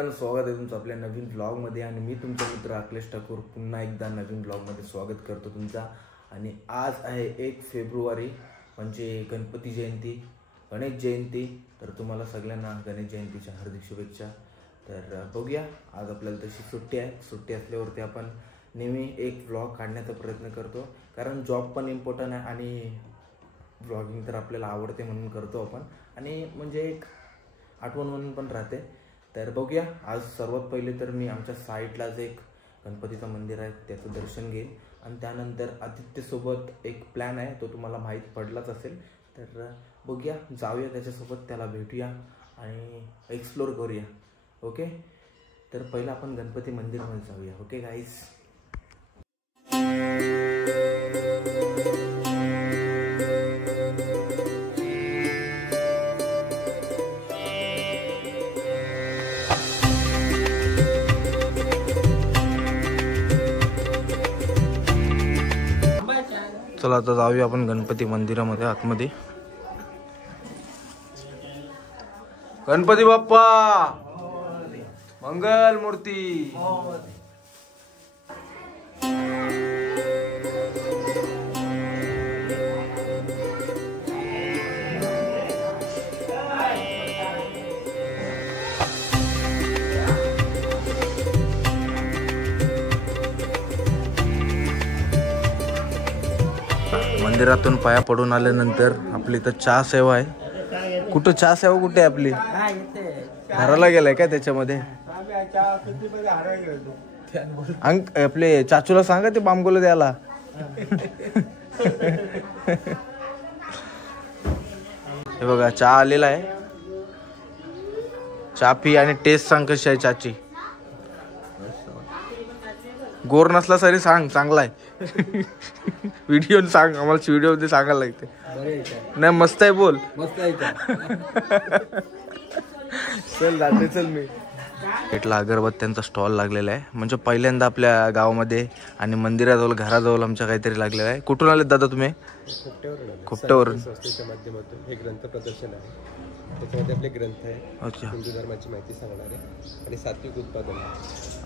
मित्रांनो, स्वागत आहे तुमचं आपल्या नवीन ब्लॉगमध्ये. आणि मी तुमचा मित्र अखिलेश ठाकूर पुन्हा एकदा नवीन ब्लॉगमध्ये स्वागत करतो तुमचा. आणि आज आहे 1 फेब्रुवारी, म्हणजे गणपती जयंती, गणेश जयंती. तर तुम्हाला सगळ्यांना गणेश जयंतीच्या हार्दिक शुभेच्छा. तर बघूया, आज आपल्याला तशी सुट्टी आहे. सुट्टी असल्यावरती आपण नेहमी एक ब्लॉग काढण्याचा प्रयत्न करतो, कारण जॉब पण इम्पॉर्टंट आहे आणि ब्लॉगिंग तर आपल्याला आवडते म्हणून करतो आपण, आणि म्हणजे एक आठवण म्हणून पण राहते. तर बघूया, आज सर्वात पहिले तर मी आमच्या साईडलाच एक गणपतीचं मंदिर आहे त्याचं दर्शन घेईन, आणि त्यानंतर आदित्यसोबत एक प्लॅन आहे, तो तुम्हाला माहीत पडलाच असेल. तर बघूया, जाऊया त्याच्यासोबत, त्याला भेटूया आणि एक्सप्लोर करूया. ओके, तर पहिलं आपण गणपती मंदिरमध्ये जाऊया. Okay guys. चला आता जाऊया आपण गणपती मंदिरामध्ये आतमध्ये. गणपती बाप्पा मंगल मूर्ती. मंदिरातून पाया पडून आल्यानंतर आपली तर चहा सेवा आहे. कुठं चहा सेवा कुठे आहे आपली? हरायला गेलाय काय त्याच्यामध्ये? आपले चाचूला सांगा ते बांबगोला द्यायला. हे बघा, चहा आलेला आहे. चहा पी आणि टेस्ट सांग कशी आहे चहाची. गोर नसला तरी सांग, चांगला आहे. व्हिडिओ सांग, आम्हाला व्हिडिओ मध्ये सांगायला लागते. नाही मस्त आहे, बोल मस्त आहे. चल जाते, चल मी. इथला अगरबत्त्यांचा स्टॉल लागलेला आहे, म्हणजे पहिल्यांदा आपल्या गावामध्ये आणि मंदिराजवळ घराजवळ आमच्या काहीतरी लागलेलं आहे. कुठून आलेत दादा तुम्ही? खुपट्यावरून. संस्थेच्या माध्यमातून हे ग्रंथ प्रदर्शन आहे. त्याच्यामध्ये आपले ग्रंथ आहे. अच्छा. हिंदू धर्माची माहिती सांगणारे आणि सात्विक उत्पादन.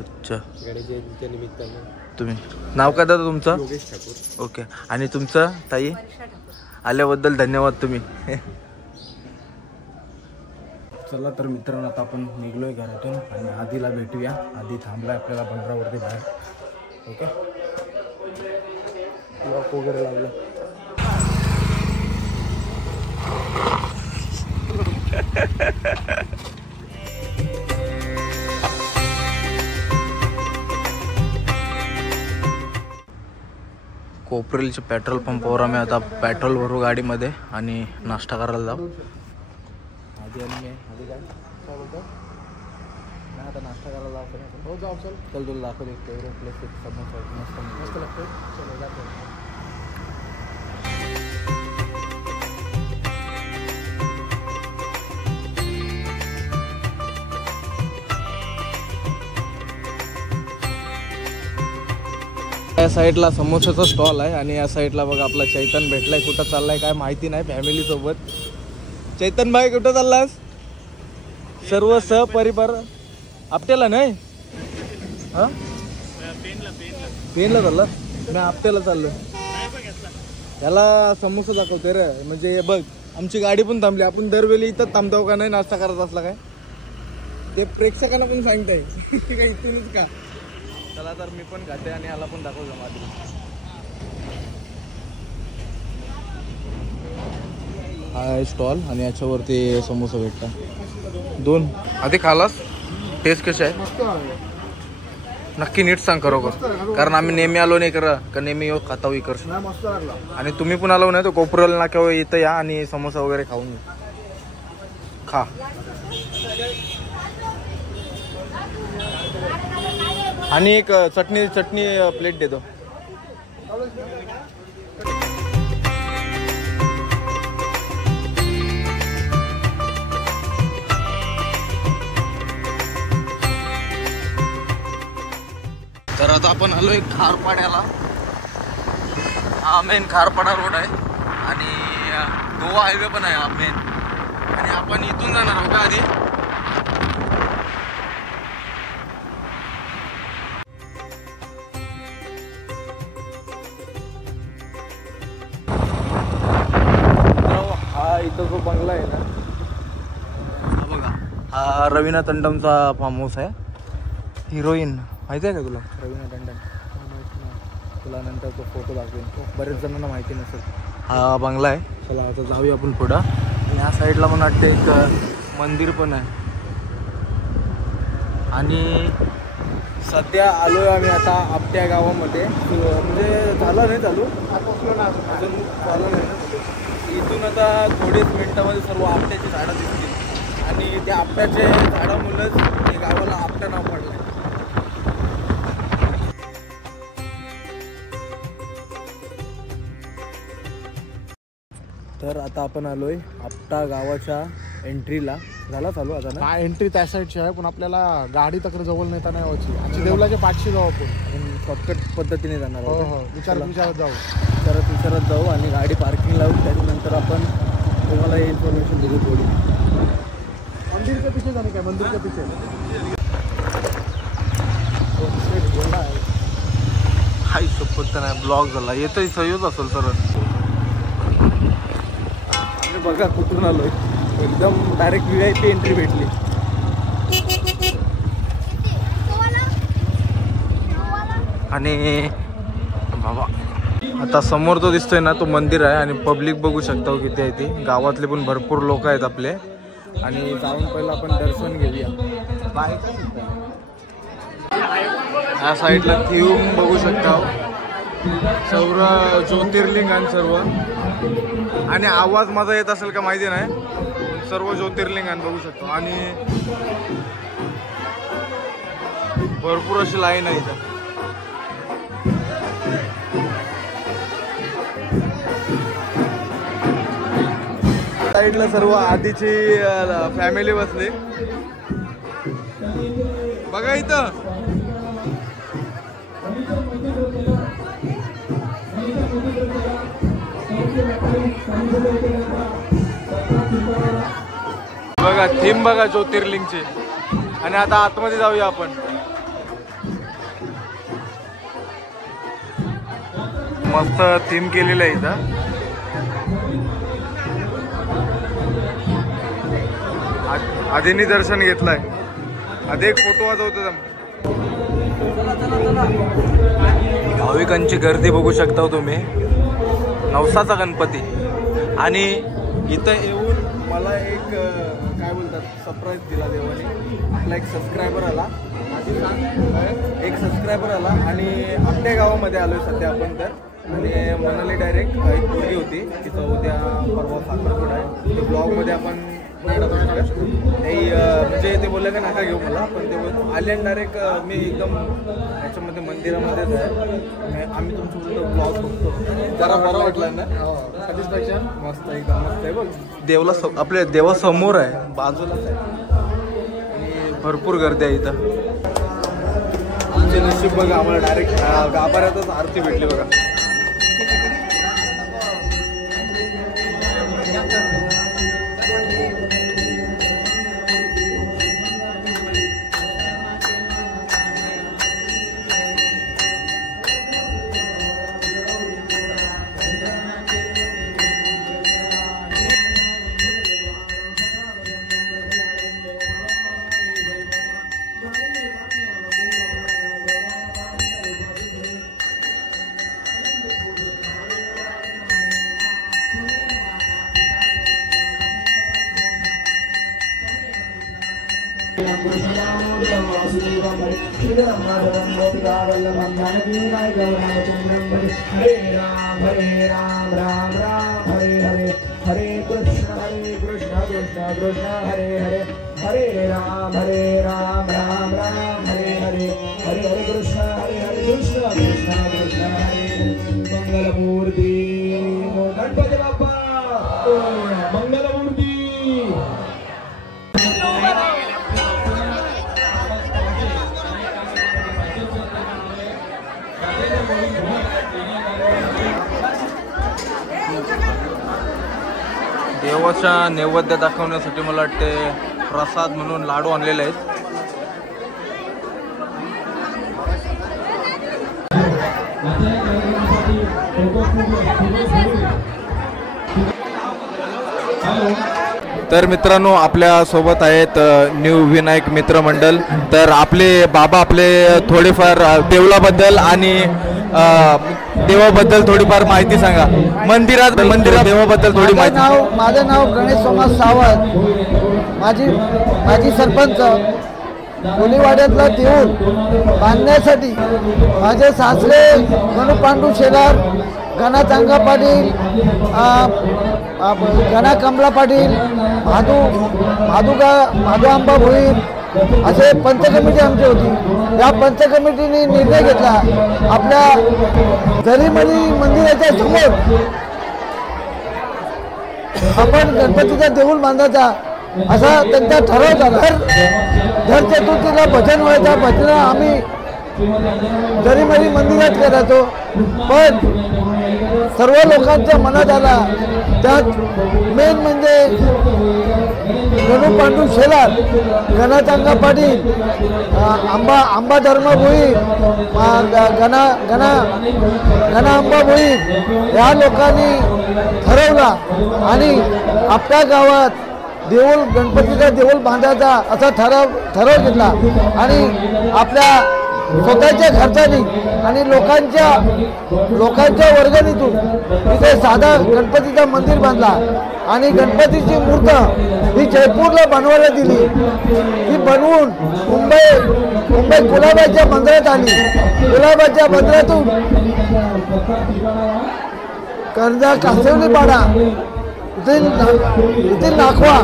अच्छा. गणेश जयंतीच्या निमित्तानं. तुम्ही नाव काय दादा तुमचं? योगेश ठाकूर. ओके. आणि तुमचं ताई? आल्याबद्दल धन्यवाद तुम्ही. चला तर मित्रांनो, आता आपण निघलोय घरातून आणि आधीला भेटूया. आधी थांबलाय आपल्याला बंदरावरती बाहेर. ओके, लॉक वगैरे लागलं. कोपरेलच्या पेट्रोल पंपावर आम्ही आता पेट्रोल भरू गाडीमध्ये आणि नाश्ता करायला जाऊ. आधी आणि मी आधी काय बोलतो नाही, आता नाश्ता करायला जाऊ. हो जाऊ. चल तुला दाखवतो एक फेवरेट प्लेस, एक समोसा मस्त मस्त लागतो. चलो जातो. या साईडला समोसाचा स्टॉल आहे आणि या साईडला बघा आपला चैतन भेटलाय. कुठं चाललाय काय माहिती नाही, फॅमिली सोबत. चैतन भाई कुठं चाललास? सर्व सहपरिवार आपट्याला नाही? हा, पेनला चालला. मी आपट्याला चाललो. त्याला समोसा दाखवते रे. म्हणजे बघ, आमची गाडी पण थांबली. आपण दरवेळी इथं थांबतो का नाही नाश्ता करायचा असला काय? ते प्रेक्षकांना पण सांगताय तुम्हीच का? चला तर मी पण खाते आणि याला पण दाखवतो माझी. हा आहे स्टॉल आणि याच्यावरती समोसा भेटतात 2. आधी खालास? टेस्ट कशी आहे? नक्की नीट सांग खरोखर, कारण आम्ही नेहमी आलो नाही का नेहमी येऊ खाता विकर. आणि तुम्ही पण आलो नाही तर कोपरल ना किंवा इथं या आणि समोसा वगैरे खाऊन खा. आणि एक चटणी प्लेट देतो. तर आता आपण आलोय खारपाड्याला. हा मेन खारपाडा रोड आहे आणि गोवा हायवे पण आहे हा मेन. आणि आपण इथून जाणार आहोत का आधी? हा रवीना टंडनचा फार्म हाऊस आहे. हिरोईन माहिती आहे का तुला? रवीना टंडन तुला नंतर तो फोटो दाखवेन. बरेच जणांना माहिती नसेल. हा बंगला आहे. चला आता जाऊया आपण पुढं. आणि या साईडला मला वाटतं एक मंदिर पण आहे. आणि सध्या आलोय आम्ही आता आपट्या गावामध्ये. म्हणजे झालं नाही चालू अजून झालं नाही ना. इथून आता थोडेच मिनिटामध्ये सर्व आपट्याची झाडं दिसतील आणि त्या आपट्याचे झाडामुळेच हे गावाला आपटा नाव पडलं आहे. तर आता आपण आलोय आपटा गावाच्या एंट्रीला. झाला चालू आता ना? एंट्री त्या साईडची आहे पण आपल्याला गाडी तक्र जवळ नेता नाही याची. आमची देवलाच्या पाठशी जाऊ आपण शॉर्टकट पद्धतीने जाणार. हो हो विचारत जाऊ आणि गाडी पार्किंग लावून त्याच्यानंतर आपण तुम्हाला इन्फॉर्मेशन दिली थोडी. मंदिर के पीछे जाने काय? मंदिर के पीछे हाय सोपत नाही. ब्लॉग झाला येतोय सहयोग असेल सर. बघा कुठून आलोय. एकदम डायरेक्ट VIP एंट्री भेटली. आणि बाबा आता समोर तो दिसतोय ना तो मंदिर आहे. आणि पब्लिक बघू शकता किती आहे ती. गावातले पण भरपूर लोक आहेत आपले. आणि जाऊन पहिलं आपण दर्शन घेऊया. या साईडला थिऊम बघू शकता. सर्व ज्योतिर्लिंग आणि सर्व. आणि आवाज माझा येत असेल का माहिती नाही. सर्व ज्योतिर्लिंग बघू शकतो. आणि भरपूर अशी लाईन आहे इथं. साईडला सर्व आधीची फॅमिली बसली. बघा इथं बघा थीम बघा ज्योतिर्लिंगची. आणि आता आतमध्ये जाऊया आपण. मस्त थीम केलेलं आहे इथं. आधीनी दर्शन घेतलंय. आधी एक फोटो वाजवतो. भाविकांची गर्दी बघू शकता तुम्ही. नवसाचा गणपती. आणि इथं येऊन मला एक काय बोलतात सरप्राईज दिला देवाने. आपला एक सबस्क्रायबर आला. आणि आपल्या गावामध्ये आलोय सध्या आपण. तर आणि म्हणाले डायरेक्ट एक मुलगी होती तिथं उद्या परवा साखरपुडा आहे. ते ब्लॉगमध्ये आपण म्हणजे ते बोलले का नका घेऊ मला. पण ते आले आणि डायरेक्ट मी एकदम याच्यामध्ये मंदिरामध्येच आहे. आम्ही तुमचं ब्लॉग बघतो. जरा बरं वाटलं ना? सॅटिस्फॅक्शन मस्त एकदम मस्त आहे. बघ देवला आपल्या देवासमोर आहे बाजूलाच आहे. आणि भरपूर गर्दी आहे इथं. आमचे नशीब बघा आम्हाला डायरेक्ट गाभाऱ्यातच आरती भेटली बघा. हरे राम राम राम हरे हरे हरे कृष्ण कृष्ण कृष्ण हरे हरे हरे राम राम राम हरे हरे हरे हरे कृष्ण कृष्ण कृष्ण हरे. मंगलमूर्ती गणपती बाप्पा मंगलमूर्ती. देवाच्या नैवेद्य दाखवण्यासाठी मला वाटते प्रसाद म्हणून लाडू आणलेले आहेत. तर मित्रांनो आपल्या सोबत आहेत न्यू विनायक मित्र मंडळ. तर आपले बाबा आपले थोडेफार देवळाबद्दल आणि देवाबद्दल थोडीफार माहिती सांगा. मंदिरात देवाबद्दल थोडी माहिती. माझं नाव गणेश सोमनाथ सावंत. माझी सरपंच कोलीवाड्यातला देऊळ बांधण्यासाठी माझे सासरे गणू पांडू शेलार, गणा चांगा पाटील, गणा कमला पाटील, भादू आंबा भोईर असे पंचकमिटी आमची होती. या पंचकमिटीने निर्णय घेतला आपल्या जरीमली मंदिराच्या समोर आपण गणपतीचा देऊळ बांधायचा असा त्यांचा ठराव झाला. दर चतुर्थीला भजन व्हायचा. भजन आम्ही जरीमली मंदिरात करायचो. पण सर्व लोकांच्या मनात आला. त्यात मेन म्हणजे गणू पांडू शेलार, गणाचांगा पाटील, आंबा धर्म भोईर, गणा आंबा भोईर या लोकांनी ठरवला आणि आपल्या गावात देऊळ गणपतीचा देऊळ बांधायचा असा ठराव घेतला आणि आपल्या स्वतःच्या खर्चाने आणि लोकांच्या वर्गणीतून तिथे साधा गणपतीचा मंदिर बांधला आणि गणपतीची मूर्त ही जयपूरला बनवायला दिली. ही बनवून मुंबई गुलाबाच्या बंदरात आली. गुलाबाच्या बंदरातून कर्जा कासवली पाडा इथे नाखवा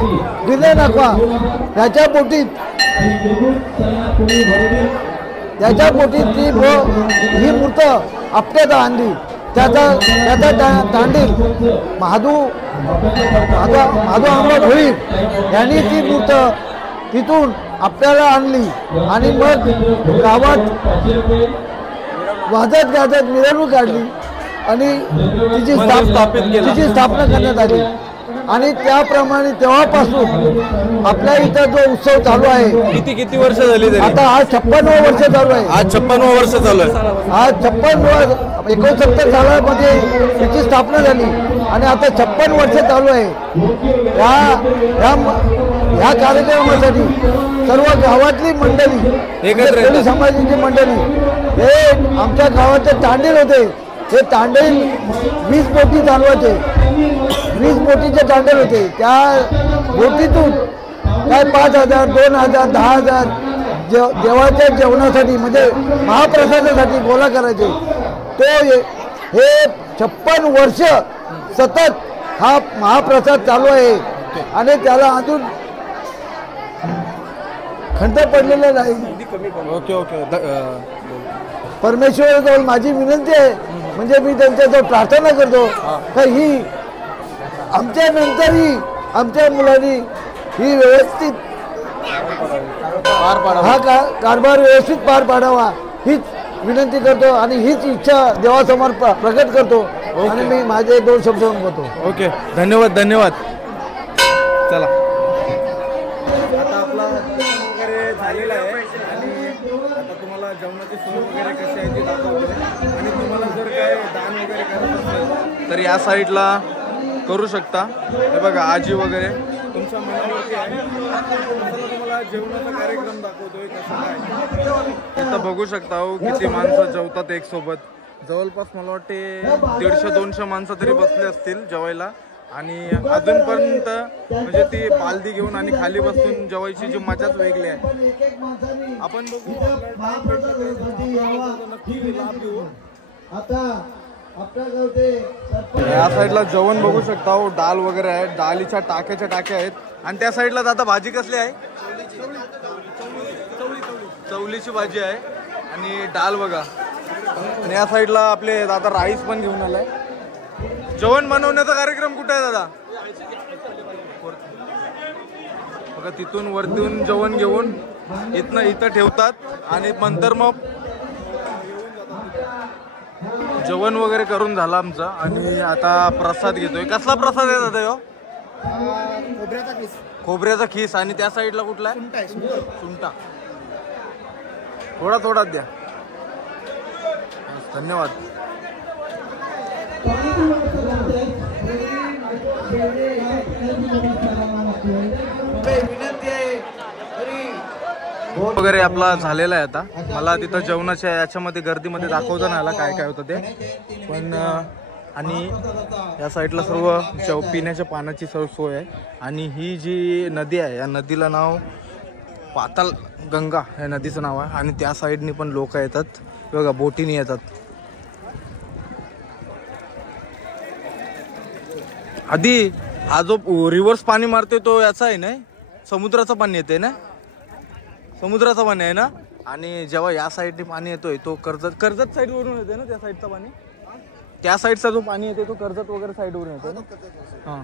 दिले नाखवा त्याच्या पोटीत ही मूर्त आपट्यात आणली. त्याचा दांडील महादू आंबा भोईर यांनी ती मूर्त तिथून आपल्याला आणली आणि मग गावात वाजत गाजत मिरवणूक काढली आणि तिची स्थापना करण्यात आली. आणि त्याप्रमाणे तेव्हापासून आपल्या इथं जो उत्सव चालू आहे. किती वर्ष झाली? आता आज 56 वर्ष चालू आहे. आज 56 वर्ष चालू आहे. आज 69 सालामध्ये त्याची स्थापना झाली आणि आता 56 वर्ष चालू आहे. ह्या कार्यक्रमासाठी सर्व गावातली मंडळी, समाजाची मंडळी हे आमच्या गावाचे तांडील होते. हे तांडील 20 बोटी चालवायचे. 20 बोटीचे तांडील होते. त्या बोटीतून काय 5,000, 2,000, 10,000 देवाच्या जेवणासाठी म्हणजे महाप्रसादासाठी गोळा करायचे. हे 56 वर्ष सतत हा महाप्रसाद चालू आहे आणि त्याला अजून खंड पडलेला नाही. ओके. परमेश्वराजवळ माझी विनंती आहे, म्हणजे मी त्यांच्याजवळ प्रार्थना करतो का ही आमच्या नंतरही आमच्या मुलांनी ही व्यवस्थित कारभार व्यवस्थित पार पाडावा हीच विनंती करतो आणि हीच इच्छा देवासमोर प्रकट करतो. आणि मी माझे 2 शब्द सांगतो. ओके, धन्यवाद. चला, आता आपला वगैरे झालेला आहे आणि आता तुम्हाला जेवणाची सोय वगैरे कशी आहे ती दाखवतो. आणि तुम्हाला जर काय दान वगैरे करायचं असेल तर या साईडला करू शकता. हे बघा आजी वगैरे तुमच्या मनावरती आहे. तुम्हाला जेवणाचा कार्यक्रम दाखवतोय कसा आहे. आता बघू शकता हो किती माणसं जेवतात एक सोबत. जवळपास मला वाटते 150-200 माणसं तरी बसले असतील जेवायला. आणि अजूनपर्यंत म्हणजे ती बालदी घेऊन आणि खाली बसून जेवायची जी मजाच वेगळी आहे. आपण बघू या साईडला जेवण बघू शकता हो. डाल वगैरे आहे, डालीच्या टाक्या आहेत. आणि त्या साईडला आता भाजी कसली आहे? चवलीची भाजी आहे आणि डाल बघा. आणि या साईडला आपले दादा राईस पण घेऊन आलाय. जेवण बनवण्याचा कार्यक्रम कुठे आहे दादा? बघा तिथून वरतून जेवण घेऊन इथं ठेवतात आणि नंतर मग जेवण वगैरे करून झालं आमचं. आणि आता प्रसाद घेतोय. कसला प्रसाद आहे दादा? खोबऱ्याचा खीस. आणि त्या साईडला कुठला आहे? सुंटा. थोडा द्या. धन्यवाद. विनंती आहे वगैरे आपला झालेला आहे आता. मला तिथं जेवणाच्या याच्यामध्ये गर्दीमध्ये दाखवता नाही आला काय काय होतं ते, पण आणि या साईडला सर्व पिण्याच्या पाण्याची सर्व सोय आहे. आणि ही जी नदी आहे या नदीला नाव पाताल गंगा या नदीचं नाव आहे. आणि त्या साईडनी पण लोक येतात बघा, बोटीने येतात. आधी हा जो रिव्हर्स पाणी मारते तो याचा आहे ना, समुद्राचं पाणी येते ना, समुद्राचं पाणी आहे ना. आणि जेव्हा या साईडने पाणी येतोय तो कर्जत साईड वरून येते ना, त्या साईडचं पाणी, त्या साईडचा जो पाणी येते तो कर्जत वगैरे साईड वरून येतो ना. हां,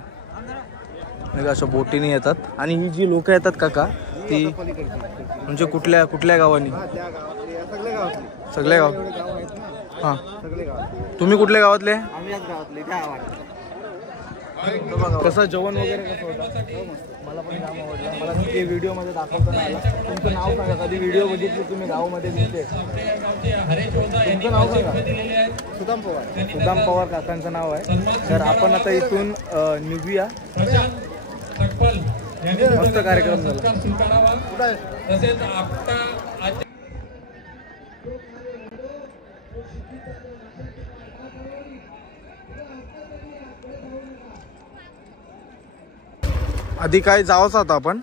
म्हणजे अशा बोटीने येतात. आणि ही जी लोक येतात काका ती म्हणजे कुठल्या कुठल्या गावांनी? सगळे गाव. हां, तुम्ही कुठल्या गावातले? कसं जेवण वगैरे कसं होतं? मला पण जाम आवडलं. मला ते व्हिडिओमध्ये दाखवता नाही आलं. तुमचं नाव सांगा, कधी व्हिडिओ बघितली तुम्ही गावामध्ये दिसते. तुमचं नाव सांगा. सुदाम पवार. सुदाम पवार काकांचं नाव आहे. तर आपण आता इथून निघूया. मस्त कार्यक्रम झाला. आधी काय जावंच आता आपण,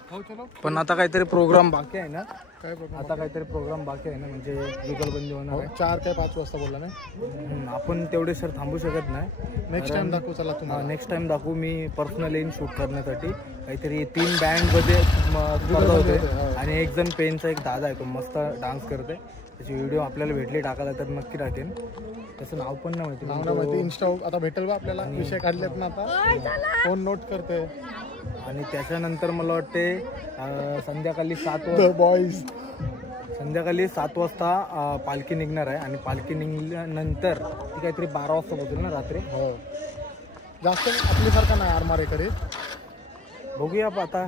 पण आता काहीतरी प्रोग्राम बाकी आहे ना. काय बघ, आता काहीतरी प्रोग्राम बाकी आहे ना, म्हणजे जुगलबंदी होणार आहे. 4 काय 5 वाजता बोलला नाही. आपण तेवढे सर थांबू शकत नाही. नेक्स्ट टाइम दाखवू चला तुम्हाला. नेक्स्ट टाइम दाखवू. मी पर्सनल येईन शूट करण्यासाठी. काहीतरी 3 बँडमध्ये स्पर्धा होते आणि एक जण पेनचा एक दादा आहे, तो मस्त डान्स करते. त्याची व्हिडिओ आपल्याला भेटली टाकायला तर नक्की टाकेन. त्याचं नाव पण नाही माहिती. नाव नाही माहिती. इन्स्टा आता भेटेल बा आपल्याला. विषय काढलेत ना आता, फोन नोट करते. आणि त्याच्यानंतर मला वाटते संध्याकाळी 7 वाजता पालखी निघणार आहे. आणि पालखी निघल्यानंतर ती काहीतरी 12 वाजता पोहोचेल ना रात्री. हो, जास्त आपल्यासारखा नाही आरमारेकडे. बघूया आता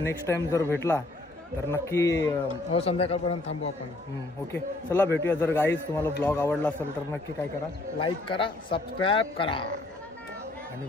नेक्स्ट टाइम जर भेटला तर नक्की. हो, संध्याकाळपर्यंत थांबू आपण. ओके, चला भेटूया. जर गाईज तुम्हाला ब्लॉग आवडला असेल तर नक्की काय करा, लाईक करा, सबस्क्राईब करा. आणि